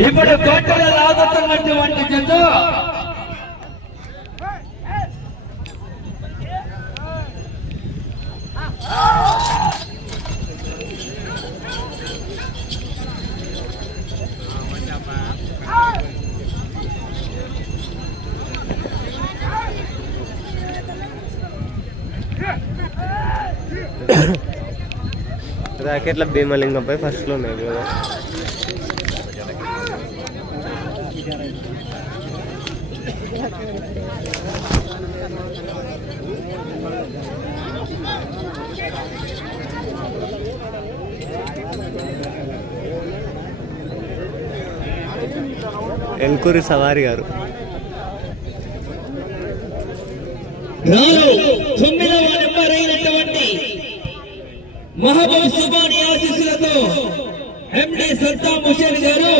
ఇప్పుడు కోటలో లాగుతున్నటువంటి జత రాకెట్ల భీమలింగంపై ఫస్ట్లో ఉన్నాయి ఎంకూరి ఎల్కూరి సవారి గారు. రాను తొమ్మిదవ నెంబర్ అయినటువంటి మహబూబ్ సుబాని ఆశీస్సులతో ఎండి సత్తా హుసేన్ గారు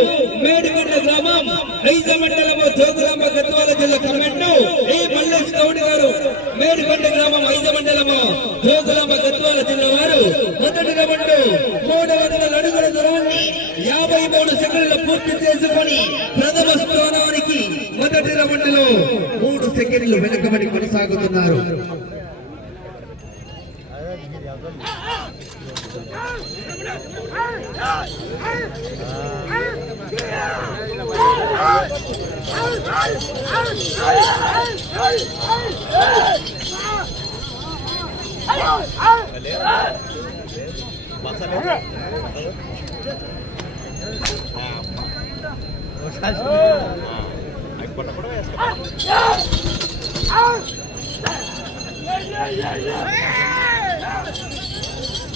మేడిగొండ గ్రామం ఐజ మండలము జోగులాంబ గద్వాల జిల్లా కమెంటు ఏ మల్లేష్ గౌడ్ గారు మేడిగొండ గ్రామం ఐజ మండలము జోగులాంబ గద్వాల జిల్లా వారు. మొదటి రౌండ్ మూడు వందల అడుగుల దూరాన్ని యాభై మూడు సెకండ్లు పూర్తి చేసుకొని ప్రథమ స్థానానికి మొదటి రౌండ్ మూడు సెకండ్లు వెనుకబడి కొనసాగుతున్నారు. Yeah, yeah, yeah.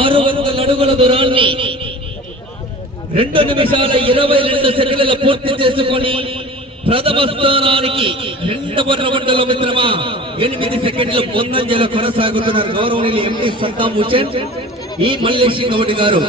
ఆరు వందల అడుగుల దూరాన్ని రెండు నిమిషాల ఇరవై రెండు సెకండ్ల పూర్తి చేసుకొని ప్రథమ స్థానానికి రెండవ రౌండ్లో మిత్రమా ఎనిమిది సెకండ్లు ముందంజలో కొనసాగుతున్నారు గౌరవనీయులు ఎంపీ సద్దాం హుసేన్ ఈ మల్లేశ్వరి గౌడి గారు.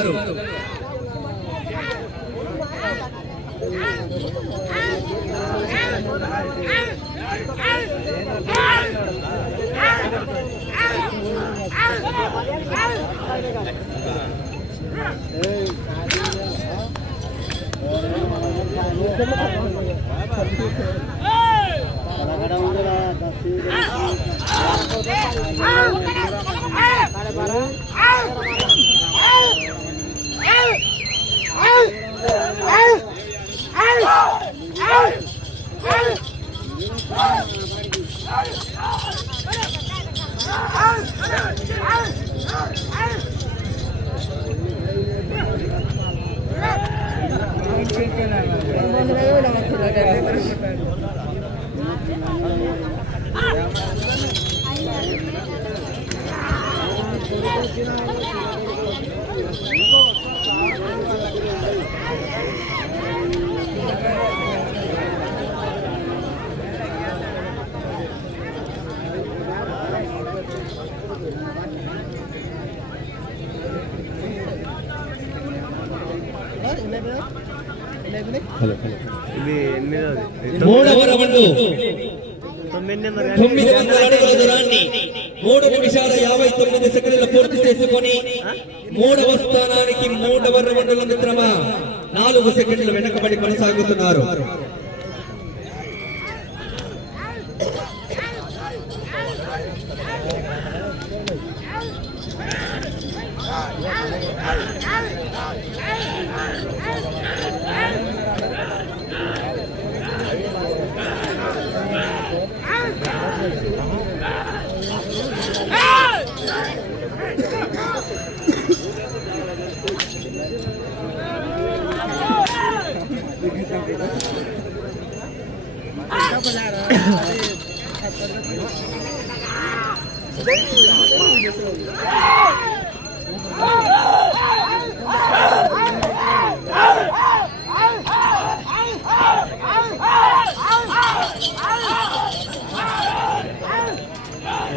కలగడం you know,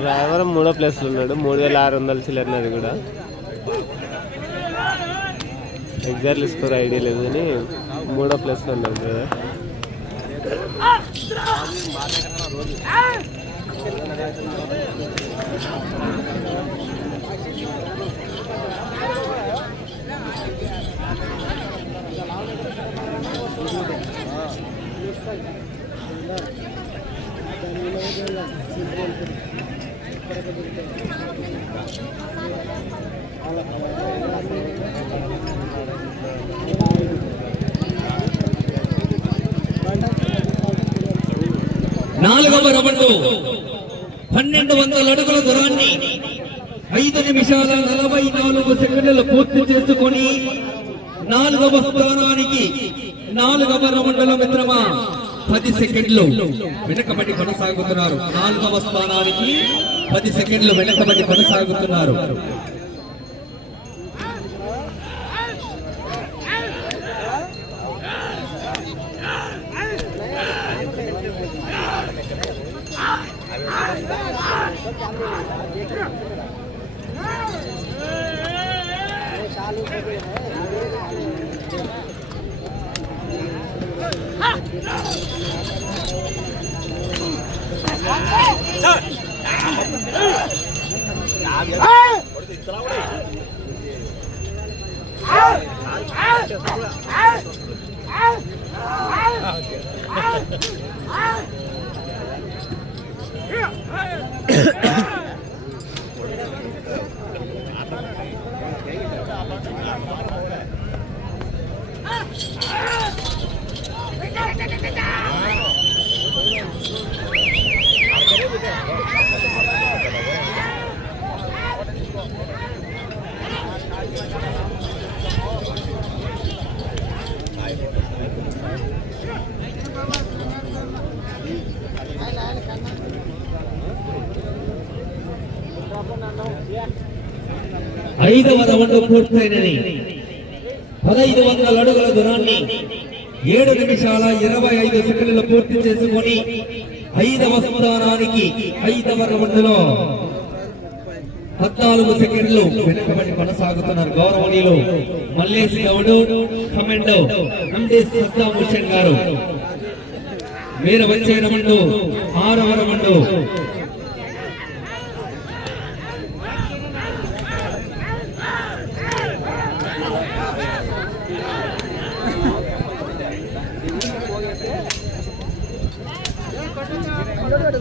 రాయవరం మూడో ప్లేస్లో ఉన్నాడు. మూడు వేల ఆరు వందల చిల్లరనది కూడా. ఎగ్జాక్ట్లీ స్కోర్ ఐడియా లేదు కానీ మూడో ప్లేస్లో ఉన్నాడు కదా నాలుగవ రౌండ్. పన్నెండు వందల అడుగుల దూరాన్ని ఐదు నిమిషాల నలభై నాలుగు సెకండ్లు పూర్తి చేసుకొని నాలుగవ స్థానానికి నాలుగవ రౌండ్ల మిత్రమా పది సెకండ్లు వెనకబడి కొనసాగుతున్నారు. నాలుగవ స్థానానికి పది సెకండ్లు వెనకబడి కొనసాగుతున్నారు. Ah! ఐదవ రౌండ్ పూర్తయినని పదహైదు వందల అడుగుల దూరాన్ని ఏడు నిమిషాల ఇరవై ఐదు సెకండ్లు పూర్తి చేసుకొని ఐదవ స్థానానికి ఐదవ రౌండ్లో పద్నాలుగు సెకండ్లు వెనుకబడి కొనసాగుతున్నారు గౌరవనీయులు మల్లేష్ గౌడు కమెండో ఎండేస్ సత్తాభూషణ్ గారు. మీరు వచ్చే రౌండ్ ఆరవ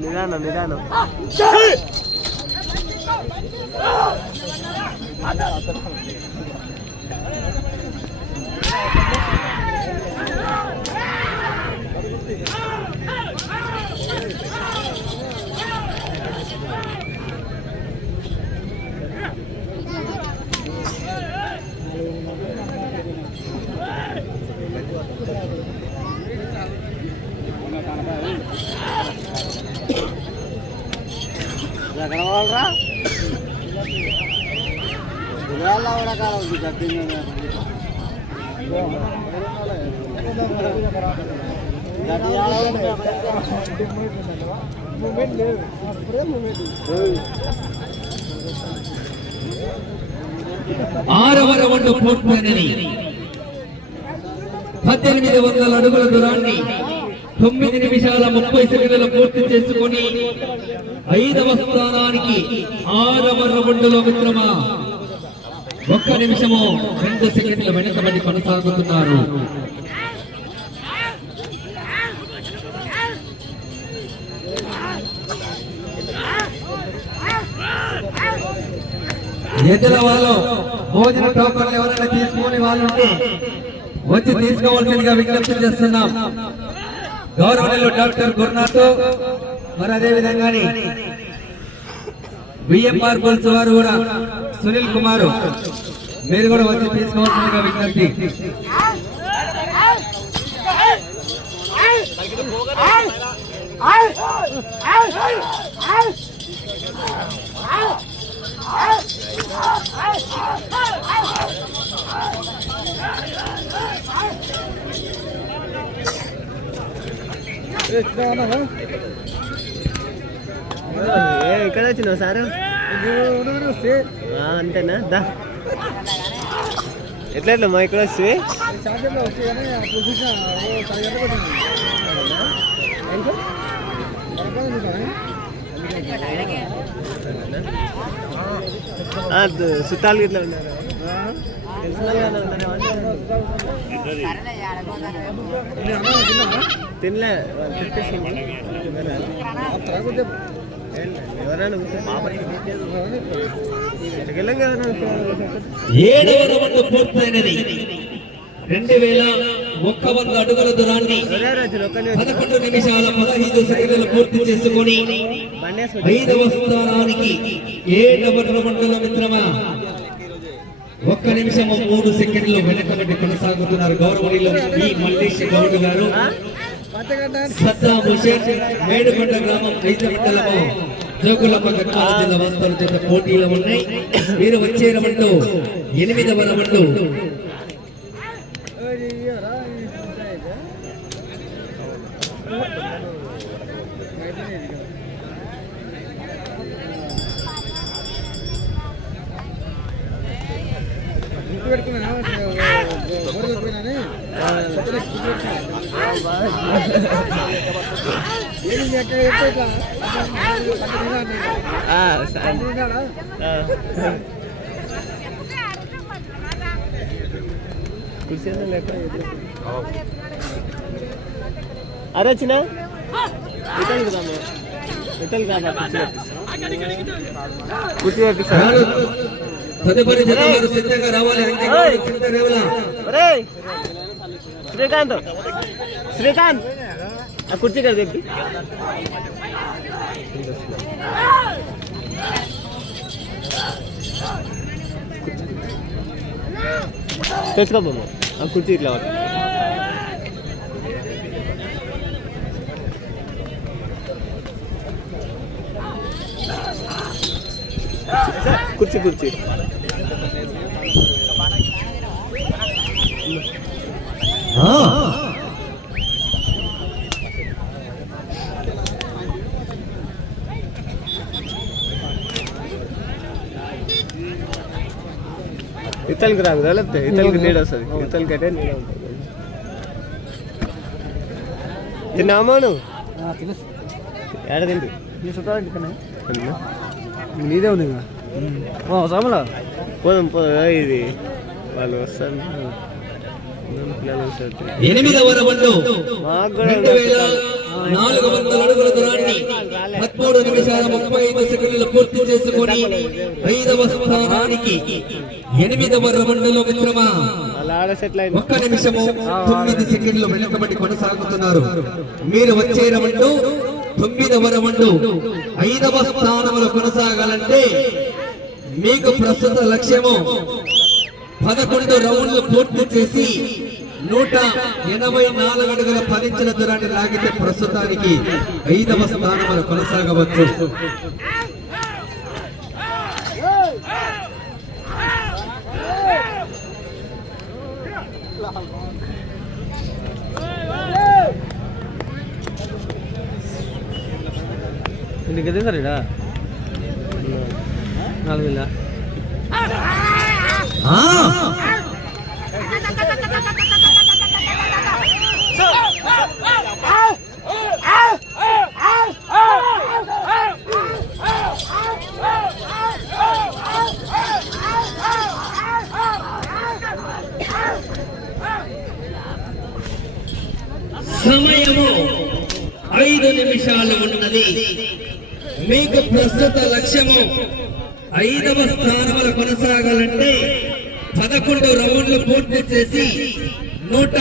నిదానం నిదానం. కావాలరా? మూమెంట్ లేదు ఆరవ రౌండ్ పూర్తయినది. పద్దెనిమిది వందల అడుగుల దూరాన్ని తొమ్మిది నిమిషాల ముప్పై సెకండ్లు పూర్తి చేసుకొని ఐదవ స్థానానికి ఆరవ రౌండ్లో మిత్రమా ఒక్క నిమిషము రెండు సెకండ్ల వెనకబడి కొనసాగుతున్నారు. ఎదుల వాళ్ళు భోజన టోకన్లు ఎవరైనా తీసుకుని వాళ్ళు వచ్చి తీసుకోవాల్సిందిగా విజ్ఞప్తి చేస్తున్నాం. గౌరవనీయులు డాక్టర్ గురునాథ్ మరి అదే విధంగానే బిఎంఆర్ బుల్స్ వారు కూడా సునీల్ కుమార్. మీరు కూడా వచ్చి తీసుకోవాల్సిందిగా విజ్ఞప్తి. ఎక్కడ వచ్చినావు సారు. అంతేనా? దా. ఎట్లా ఎట్లా మా ఇక్కడ వస్తే చుట్టాలు ఇట్లా ఉన్నారు తెలిసిన వాళ్ళు ఉన్నారేమో. తినలే తిప్పేసింది ఎవరైనా ఎక్కడికెళ్ళాం కదా ఏడవ రౌండ్ పూర్తయినది రెండు వేల ఒక్క వంద అడుగుల దూరాన్ని పదకొండు నిమిషాల పదహైదు సెకండ్లు పూర్తి చేసుకొని ఐదవ స్థానానికి ఏడవ మండల మిత్రమా? ఒక్క నిమిషము మూడు సెకండ్లు వెనకబడి కొనసాగుతున్నారు గౌరవనీయులు ఈ మల్లేష్ గౌడ్ గారు. సద్దాం మేడుకొండ గ్రామం ఐదమండలము జోగులమ్మ గద్వాల జిల్లా వస్తాల చేత పోటీలు ఉన్నాయి. మీరు వచ్చే రమండు ఎనిమిదవ రమండు అరే వచ్చిన ఇతనికి రాము ఇతనికి రాబా కుర్చీ తెప్పిస్తా వారు తదుపరి జత వారు సిద్ధంగా రావాలి చింత రేవల శ్రీకాంత్ శ్రీకాంత్. ఆ కుర్చీ కదా తెప్పి తెచ్చుకోబోము ఆ కుర్చీ ఇట్లా కుర్చీ కుర్చీ. ఇతలకి రాదు లేకపోతే? ఇతలకి నీడ వస్తుంది. ఇతలకి అయితే నీడ ఉంటుంది. తిన్నామా నువ్వు ఏడ తింటు? నీదే ఉంది సామలా పోదాం పోదాం. ఇది. వాళ్ళు వస్తారు. ఎనిమిదవ రౌండ్ రెండు వేల నాలుగు వందల అడుగుల దూరాన్ని పదమూడు నిమిషాల ముప్పై ఐదు సెకండ్లు పూర్తి చేసుకొని ఐదవ స్థానానికి ఎనిమిదవ రౌండ్లో మిత్రమా ఒక్క నిమిషము తొమ్మిది సెకండ్లు వెనుకబడి కొనసాగుతున్నారు. మీరు వచ్చే రౌండ్ తొమ్మిదవ రౌండ్ ఐదవ స్థానంలో కొనసాగాలంటే మీకు ప్రస్తుత లక్ష్యము పదకొండు రౌండ్లు పూర్తి చేసి నూట ఎనభై నాలుగు అడుగుల పదించిన దూరాన్ని లాగితే ప్రస్తుతానికి ఐదవ స్థానంలో కొనసాగవచ్చు నీకు ఎదుగు సార్ ఇడా నాలుగు లక్ష్యము ఐదవ స్థానములు కొనసాగాలంటే పదకొండు రౌండ్లు పూర్తి చేసి నూట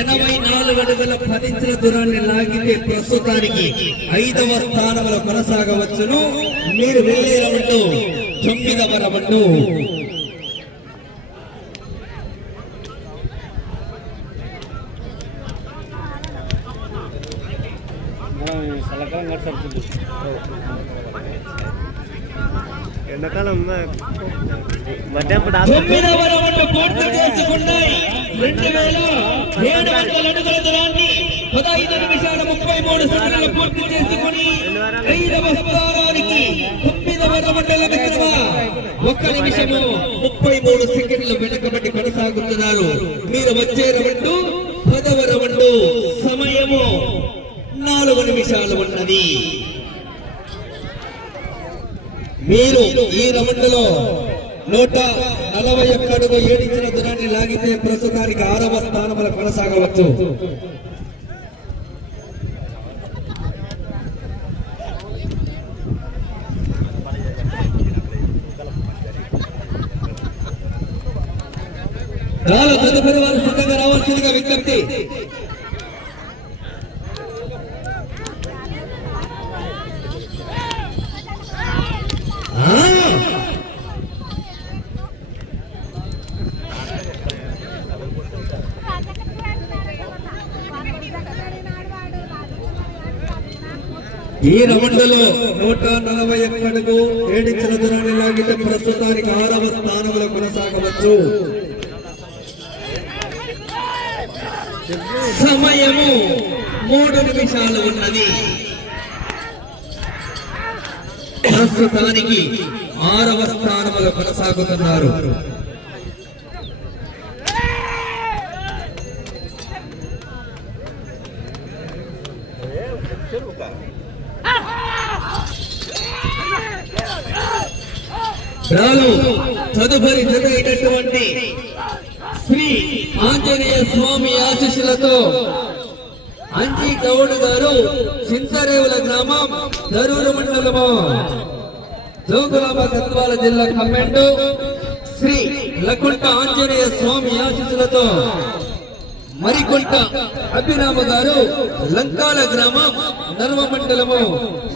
ఎనభై నాలుగు అడుగుల పదించిన దూరాన్ని లాగితే ప్రస్తుతానికి ఐదవ స్థానములు కొనసాగవచ్చును. మీరు వెళ్ళే రౌండ్ తొమ్మిదవ రౌండ్. సలకాలం సరిపోతుంది ఎండాకాలం మధ్యాహ్నం తొమ్మిదవ రౌండ్ పూర్తి చేసుకున్నాయి. రెండు వేల ఏడు వందల అడుగుల దూరాన్ని పదహైదు నిమిషాల ముప్పై మూడు సెకండ్లు పూర్తి చేసుకుని ఐదవ స్థానానికి తొమ్మిదవ రౌండ్ల మిత్రమా ఒక్క నిమిషము ముప్పై మూడు సెకండ్లు వెనకబడి కొనసాగుతున్నారు. మీరు వచ్చే రౌండ్ పదవ రౌండ్ సమయము నాలుగు నిమిషాలు ఉన్నది. మీరు ఈ రమండలో నూట నలభై ఒక్క అడుగు ఏడించిన దినాన్ని లాగితే ప్రస్తుతానికి ఆరవ స్థానంలో కొనసాగవచ్చు. తదుపరి వారు సిద్ధంగా రావాల్సిందిగా విజ్ఞప్తి ఆ! ఈ రౌండ్లో నూట నలభై ఒక్కడుగు ఏడించిన దూరాన్ని లాగితే ప్రస్తుతానికి ఆరవ స్థానంలో కొనసాగవచ్చు. సమయము మూడు నిమిషాలు ఉన్నది. ప్రస్తుతానికి ఆరవ స్థానంలో కొనసాగుతున్నారు. రాను తదుపరి జరిగినటువంటి శ్రీ ఆంజనేయ స్వామి ఆశీస్సులతో అంజీ గౌడ్ గారు చింతరేవుల గ్రామం దరూరు మండలము జోగులాబ గద్వాల జిల్లా కమ్మెండు శ్రీ లకుంట ఆంజనేయ స్వామి ఆశీస్సులతో మరికొంట అభిరామ గారు లంకాల గ్రామం నర్వ మండలము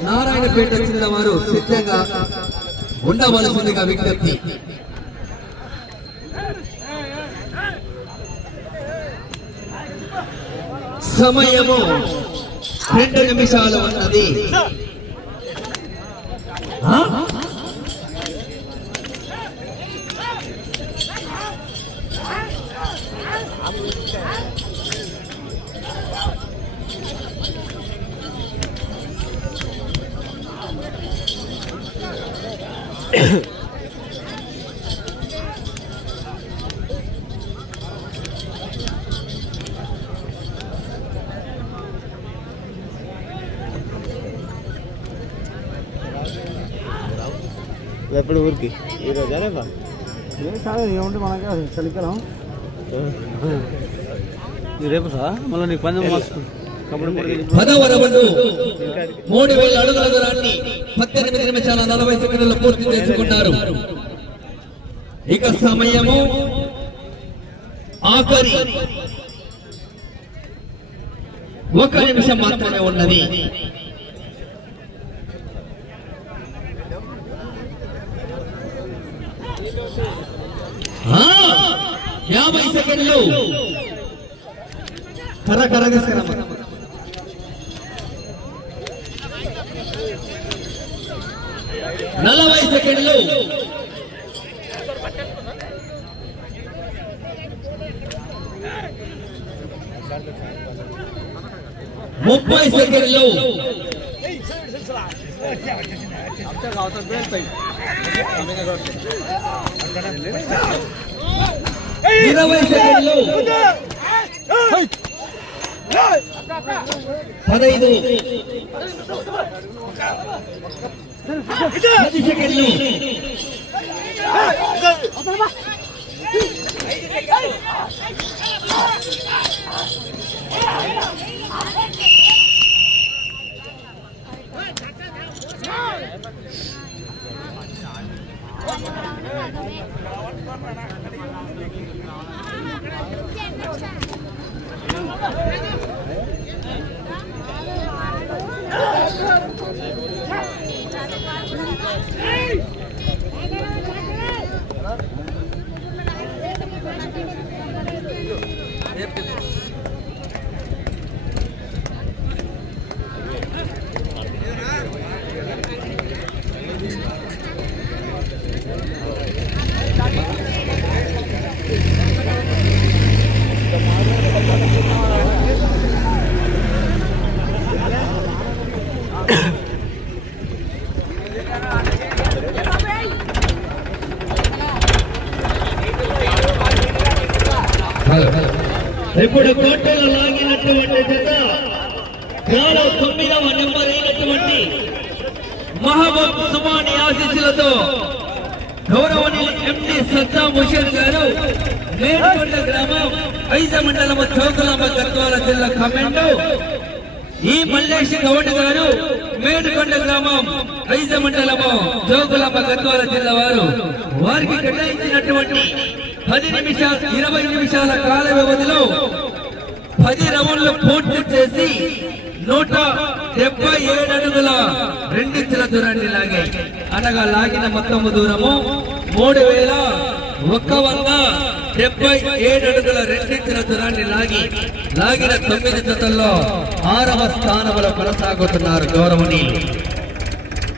నారాయణపేట చెందిన వారు సిద్ధంగా ఉండవలసిందిగా విజ్ఞప్తి. సమయము రెండు నిమిషాలు ఉన్నది. ఎప్పుడు ఊరికి? ఈరోజు రేపా? సార్ ఏముంటే మనకి చలికాలం. ఇది రేపు సార్ మళ్ళీ నీకు పందెం మాస్కు కబడ్డీ పోటీ పదవ రౌండ్ మూడు వేల అడుగుల దూరాన్ని పద్దెనిమిది నిమిషాల నలభై సెకండ్లు పూర్తి చేసుకున్నారు ఇక సమయము ఆఖరి. ఒక నిమిషం మాత్రమే ఉన్నది. యాభై సెకండ్లు. కర్ర కర్ర తీసుకురమ్మా నలభై ముప్పై సెకండ్లు. ఇరవై సెకండ్లు. పదైదు పది సెకండ్లు ఇప్పుడు కోటలో లాగినటువంటి జత గాలో తొమ్మిదవ నెంబర్ అయినటువంటి మహబూబ్ సుమాని ఆశీస్సులతో గౌరవనీయులు ఎండి సద్దాం హుషేన్ గారు నేడుకొండ గ్రామం ఐజ మండలము చౌకులాంబ గద్వాల జిల్లా కమెండు ఈ మల్లేష్ గౌడ్ గారు మేడుకొండ గ్రామం ఐజ మండలము జోగులాంబ గద్వాల జిల్లా వారు. వారికి కేటాయించినటువంటి పది నిమిషాలు ఇరవై నిమిషాల కాల వ్యవధిలో పది రౌండ్లు పూర్తి చేసి నూట డెబ్బై ఏడు అడుగుల రెండించుల దూరాన్ని లాగే అనగా లాగిన మొత్తము దూరము మూడు వేల ఒక్క వంద డెబ్బై ఏడు అడుగుల రెండించుల దూరాన్ని లాగి లాగిన తొమ్మిది జతల్లో ఆరవ స్థానంలో కొనసాగుతున్నారు గౌరవనీయులు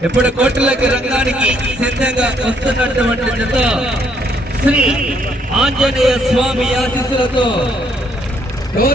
ఇప్పుడు కోటలకి రంగానికి సిద్ధంగా వస్తున్నటువంటి జత శ్రీ ఆంజనేయ స్వామి ఆశీస్సులతో